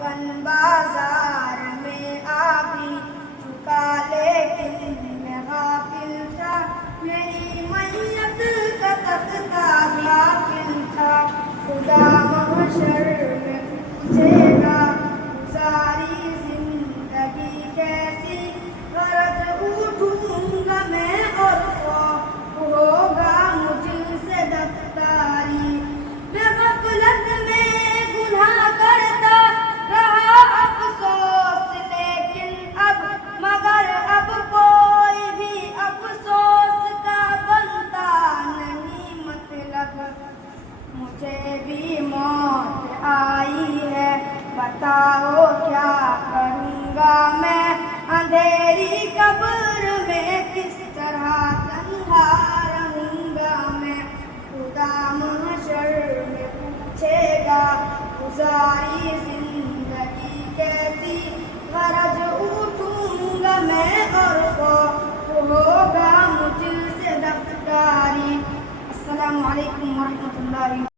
کفن بازار میں آ بھی چکا، لیکن میں غافل تھا، میری میت کا تختہ غافل تھا. خدا محشر میں پوچھے گا گزاری زندگی کیسی، غرض اٹھوں گا میں اور خوف ہوگا مجھ سے دفتاری. میں غفلت میں گناہ کرتا رہا افسوس، لیکن اب مگر اب کوئی بھی افسوس کا بنتا نہیں مطلب. مجھے بھی موت آئی ہے، بتاؤ کیا کروں گا میں اندھیری قبر میں، کس طرح تنہا رہوں گا میں. خدا محشر میں پوچھے گا گزاری زندگی کیسی، غرض اٹھوں گا میں اور خوف ہوگا مجھ سے دفتاری. السلام علیکم ورحمۃ اللہ.